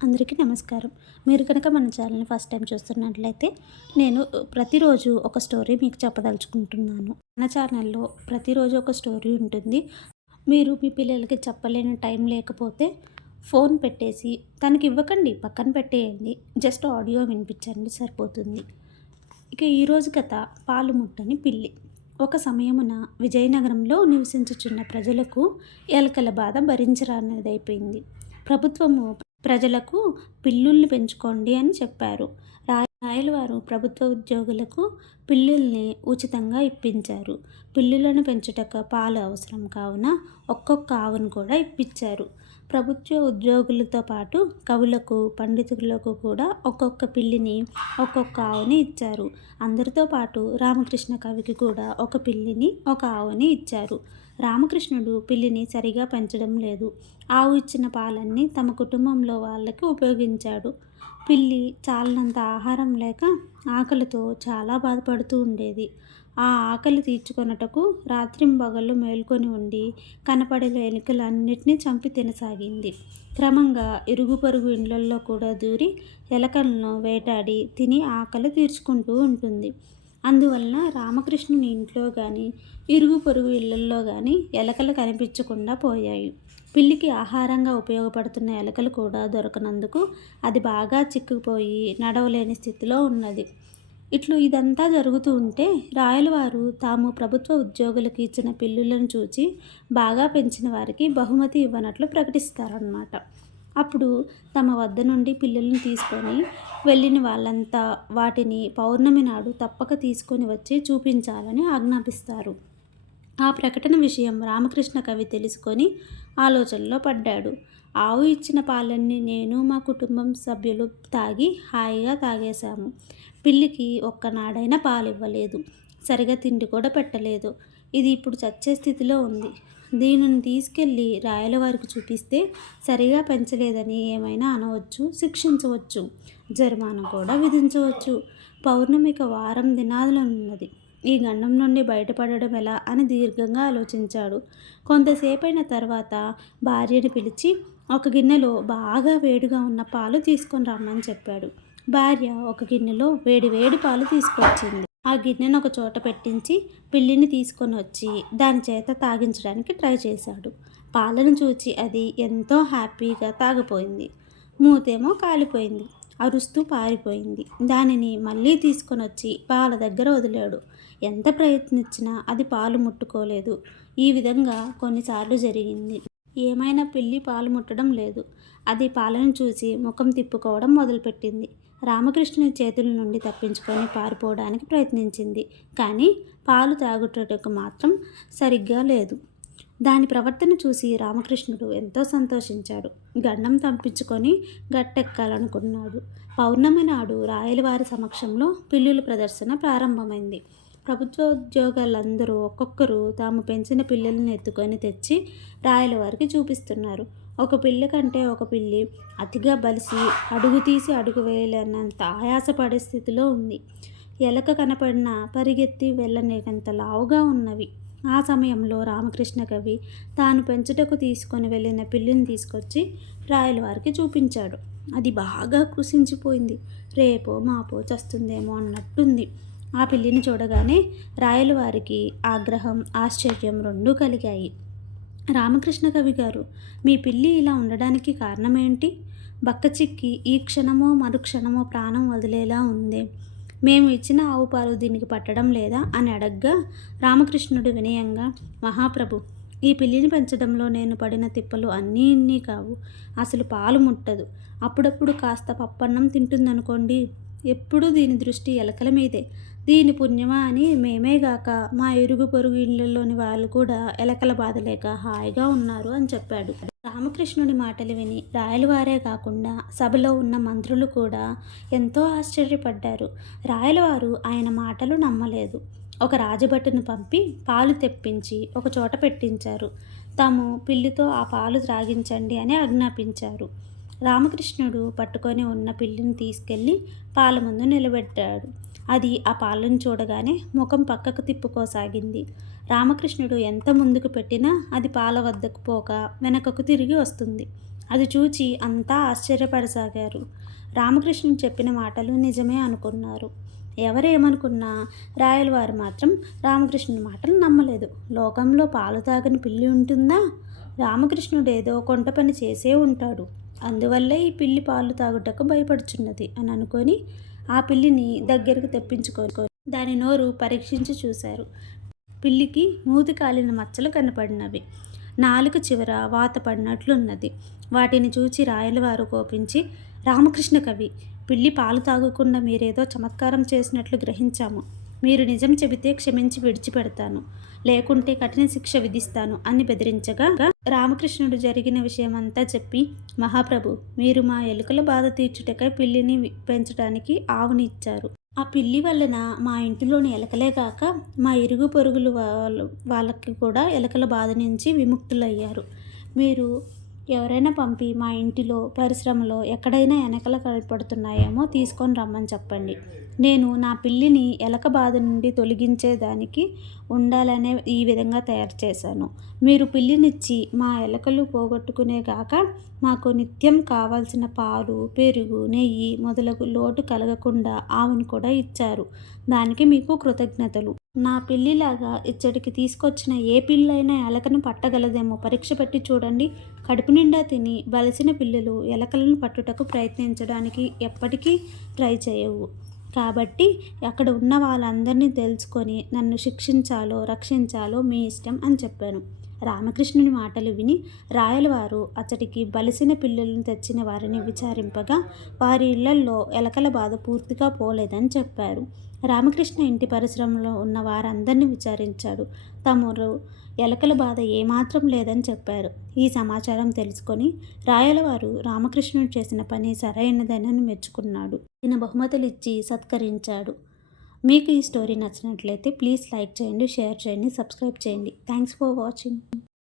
అందరికీ నమస్కారం. మీరు కనుక మన ఛానల్‌ని ఫస్ట్ టైం చూస్తున్నట్లయితే, నేను ప్రతిరోజు ఒక స్టోరీ మీకు చెప్పదలుచుకుంటున్నాను. మన ఛానల్‌లో ప్రతిరోజు ఒక స్టోరీ ఉంటుంది. మీరు మీ పిల్లలకి చెప్పలేని టైం లేకపోతే ఫోన్ పెట్టేసి తనకివ్వకండి, పక్కన పెట్టేయండి. జస్ట్ ఆడియో వినిపించండి సరిపోతుంది. ఇక ఈరోజు కథ పాలు ముట్టని పిల్లి. ఒక సమయమున విజయనగరంలో నివసించుచున్న ప్రజలకు ఎలకల బాధ భరించరానిదైపోయింది. ప్రభుత్వము ప్రజలకు పిల్లుల్ని పెంచుకోండి అని చెప్పారు. రాయలవారు ప్రభుత్వ ఉద్యోగులకు పిల్లుల్ని ఉచితంగా ఇప్పించారు. పిల్లులను పెంచుటకు పాలు అవసరం కావున ఒక్కొక్క ఆవును కూడా ఇప్పించారు. ప్రభుత్వ ఉద్యోగులతో పాటు కవులకు, పండితులకు కూడా ఒక్కొక్క పిల్లిని, ఒక్కొక్క ఆవుని ఇచ్చారు. అందరితో పాటు రామకృష్ణ కవికి కూడా ఒక పిల్లిని, ఒక ఆవుని ఇచ్చారు. రామకృష్ణుడు పిల్లిని సరిగా పెంచడం లేదు. ఆవు ఇచ్చిన పాలన్నీ తమ కుటుంబంలో వాళ్ళకి ఉపయోగించాడు. పిల్లి చాలినంత ఆహారం లేక ఆకలితో చాలా బాధపడుతూ ఉండేది. ఆ ఆకలి తీర్చుకొనుటకు రాత్రింబగళ్ళు మేల్కొని ఉండి కనపడే ఎలుకలన్నిటినీ చంపి తినసాగింది. క్రమంగా ఇరుగు పొరుగు ఇండ్లల్లో కూడా దూరి ఎలకలను వేటాడి తిని ఆకలి తీర్చుకుంటూ ఉంటుంది. అందువలన రామకృష్ణుని ఇంట్లో కానీ, ఇరుగు పొరుగు ఇళ్లల్లో కానీ ఎలకలు కనిపించకుండా పోయాయి. పిల్లికి ఆహారంగా ఉపయోగపడుతున్న ఎలకలు కూడా దొరకనందుకు అది బాగా చిక్కుకుపోయి నడవలేని స్థితిలో ఉన్నది. ఇదంతా జరుగుతూ ఉంటే రాయలవారు తాము ప్రభుత్వ ఉద్యోగులకు ఇచ్చిన పిల్లులను చూచి బాగా పెంచిన వారికి బహుమతి ఇవ్వనట్లు ప్రకటిస్తారన్నమాట. అప్పుడు తమ వద్ద నుండి పిల్లులను తీసుకొని వెళ్ళిన వాళ్ళంతా వాటిని పౌర్ణమి నాడు తప్పక తీసుకొని వచ్చి చూపించాలని ఆజ్ఞాపిస్తారు. ఆ ప్రకటన విషయం రామకృష్ణ కవి తెలుసుకొని ఆలోచనలో పడ్డాడు. ఆవు ఇచ్చిన పాలన్నీ నేను, మా కుటుంబం సభ్యులు తాగి హాయిగా తాగేశాము. పిల్లికి ఒక్కనాడైనా పాలివ్వలేదు. సరిగా తిండి కూడా పెట్టలేదు. ఇది ఇప్పుడు చచ్చే స్థితిలో ఉంది. దీనిని తీసుకెళ్ళి రాయలవారికి చూపిస్తే సరిగా పెంచలేదని ఏమైనా అనవచ్చు, శిక్షించవచ్చు, జరిమానా కూడా విధించవచ్చు. పౌర్ణమిక వారం దినాలున్నది. ఈ గండం నుండి బయటపడడం ఎలా అని దీర్ఘంగా ఆలోచించాడు. కొంతసేపైన తర్వాత భార్యని పిలిచి ఒక గిన్నెలో బాగా వేడిగా ఉన్న పాలు తీసుకొని రమ్మని చెప్పాడు. భార్య ఒక గిన్నెలో వేడి వేడి పాలు తీసుకొచ్చింది. ఆ గిన్నెను ఒక చోట పెట్టించి పిల్లిని తీసుకొని వచ్చి దాని చేత తాగించడానికి ట్రై చేశాడు. పాలను చూచి అది ఎంతో హ్యాపీగా తాగిపోయింది. మూతేమో కాలిపోయింది. అరుస్తూ పారిపోయింది. దానిని మళ్ళీ తీసుకొని వచ్చి పాల దగ్గర వదిలాడు. ఎంత ప్రయత్నించినా అది పాలు ముట్టుకోలేదు. ఈ విధంగా కొన్నిసార్లు జరిగింది. ఏమైనా పిల్లి పాలు ముట్టడం లేదు. అది పాలను చూసి ముఖం తిప్పుకోవడం మొదలుపెట్టింది. రామకృష్ణుని చేతుల నుండి తప్పించుకొని పారిపోవడానికి ప్రయత్నించింది. కానీ పాలు తాగుటకు మాత్రం సరిగ్గా లేదు. దాని ప్రవర్తన చూసి రామకృష్ణుడు ఎంతో సంతోషించాడు. గండం తప్పించుకొని గట్టెక్కాలనుకున్నాడు. పౌర్ణమి నాడు రాయలవారి సమక్షంలో పిల్లుల ప్రదర్శన ప్రారంభమైంది. ప్రభుత్వ ఉద్యోగాలందరూ ఒక్కొక్కరు తాము పెంచిన పిల్లలను ఎత్తుకొని తెచ్చి రాయలవారికి చూపిస్తున్నారు. ఒక పిల్లి కంటే ఒక పిల్లి అతిగా బలిసి అడుగు తీసి అడుగు వేయలేనంత ఆయాసపడే స్థితిలో ఉంది. ఎలక కనపడినా పరిగెత్తి వెళ్ళనేకంత లావుగా ఉన్నవి. ఆ సమయంలో రామకృష్ణ కవి తాను పెంచుటకు తీసుకొని వెళ్ళిన పిల్లిని తీసుకొచ్చి రాయలవారికి చూపించాడు. అది బాగా కృషించిపోయింది. రేపో మాపో చస్తుందేమో అన్నట్టుంది. ఆ పిల్లిని చూడగానే రాయలవారికి ఆగ్రహం, ఆశ్చర్యం రెండూ కలిగాయి. రామకృష్ణ కవి గారు, మీ పిల్లి ఇలా ఉండడానికి కారణమేంటి? బక్కచిక్కి ఈ క్షణమో మరుక్షణమో ప్రాణం వదిలేలా ఉందే. మేము ఇచ్చిన ఆవు పాలు దీనికి పట్టడం లేదా అని అడగ్గా రామకృష్ణుడు వినయంగా, మహాప్రభు, ఈ పిల్లిని పెంచడంలో నేను పడిన తిప్పలు అన్నీ ఇన్ని కావు. అసలు పాలు ముట్టదు. అప్పుడప్పుడు కాస్త పప్పన్నం తింటుందనుకోండి. ఎప్పుడూ దీని దృష్టి ఎలకల మీదే. దీని పుణ్యమా అని మేమేగాక మా ఇరుగు పొరుగు ఇళ్లలోని వాళ్ళు కూడా ఎలకల బాధ లేక హాయిగా ఉన్నారు అని చెప్పాడు. రామకృష్ణుడి మాటలు విని రాయలవారే కాకుండా సభలో ఉన్న మంత్రులు కూడా ఎంతో ఆశ్చర్యపడ్డారు. రాయలవారు ఆయన మాటలు నమ్మలేదు. ఒక రాజభటును పంపి పాలు తెప్పించి ఒక చోట పెట్టించారు. తాము పిల్లితో ఆ పాలు త్రాగించండి అని ఆజ్ఞాపించారు. రామకృష్ణుడు పట్టుకొని ఉన్న పిల్లిని తీసుకెళ్ళి పాల ముందు నిలబెట్టాడు. అది ఆ పాలను చూడగానే ముఖం పక్కకు తిప్పుకోసాగింది. రామకృష్ణుడు ఎంత ముందుకు పెట్టినా అది పాల వద్దకు పోక వెనకకు తిరిగి వస్తుంది. అది చూచి అంతా ఆశ్చర్యపడసాగారు. రామకృష్ణుడు చెప్పిన మాటలు నిజమే అనుకున్నారు. ఎవరేమనుకున్నా రాయలవారు మాత్రం రామకృష్ణుడి మాటలు నమ్మలేదు. లోకంలో పాలు తాగని పిల్లి ఉంటుందా? రామకృష్ణుడేదో కొంట పని చేసే ఉంటాడు. అందువల్లే ఈ పిల్లి పాలు తాగుటకు భయపడుచున్నది అని అనుకొని ఆ పిల్లిని దగ్గరకు తెప్పించుకొని దాని నోరు పరీక్షించి చూశారు. పిల్లికి మూతి కాలిన మచ్చలు కనపడినవి. నాలుక చివర వాత పడినట్లున్నది. వాటిని చూచి రాయలవారు కోపించి, రామకృష్ణ కవి, పిల్లి పాలు తాగకుండా మీరేదో చమత్కారం చేసినట్లు గ్రహించాము. మీరు నిజం చెబితే క్షమించి విడిచిపెడతాను, లేకుంటే కఠిన శిక్ష విధిస్తాను అని బెదిరించగా రామకృష్ణుడు జరిగిన విషయమంతా చెప్పి, మహాప్రభు, మీరు మా ఎలుకల బాధ తీర్చుటకై పిల్లిని పెంచడానికి ఆవుని ఇచ్చారు. ఆ పిల్లి వలన మా ఇంటిలోని ఎలకలే కాక మా ఇరుగు పొరుగులు వాళ్ళకి కూడా ఎలకల బాధ నుంచి విముక్తులయ్యారు. మీరు ఎవరైనా పంపి మా ఇంటిలో పరిశ్రమలో ఎక్కడైనా ఎలకలు కనపడుతున్నాయేమో తీసుకొని రమ్మని చెప్పండి. నేను నా పిల్లిని ఎలక బాధ నుండి తొలగించేదానికి ఉండాలనే ఈ విధంగా తయారు చేశాను. మీరు పిల్లినిచ్చి మా ఎలకలు పోగొట్టుకునే గాక మాకు నిత్యం కావాల్సిన పాలు, పెరుగు, నెయ్యి మొదలగు లోటు కలగకుండా ఆవును కూడా ఇచ్చారు. దానికి మీకు కృతజ్ఞతలు. నా పిల్లిలాగా ఇచ్చటికి తీసుకొచ్చిన ఏ పిల్లైనా ఎలకను పట్టగలదేమో పరీక్ష పెట్టి చూడండి. కడుపు నిండా తిని బలిసిన పిల్లలు ఎలకలను పట్టుటకు ప్రయత్నించడానికి ఎప్పటికీ ట్రై చేయవు. కాబట్టి అక్కడ ఉన్న వాళ్ళందరినీ తెలుసుకొని నన్ను శిక్షించాలో రక్షించాలో మీ ఇష్టం అని చెప్పాను. రామకృష్ణుని మాటలు విని రాయలవారు అచ్చటికి బలిసిన పిల్లలను తెచ్చిన వారిని విచారింపగా వారి ఇళ్లల్లో ఎలకల బాధ పూర్తిగా పోలేదని చెప్పారు. రామకృష్ణ ఇంటి పరిశ్రమలో ఉన్న వారందరినీ విచారించాడు. తమరు ఎలకల బాధ ఏమాత్రం లేదని చెప్పారు. ఈ సమాచారం తెలుసుకొని రాయలవారు రామకృష్ణుడు చేసిన పని సరైనదేనని మెచ్చుకున్నాడు. ఈయన బహుమతులు ఇచ్చి సత్కరించాడు. మీకు ఈ స్టోరీ నచ్చినట్లయితే ప్లీజ్ లైక్ చేయండి, షేర్ చేయండి, సబ్స్క్రైబ్ చేయండి. Thanks for watching.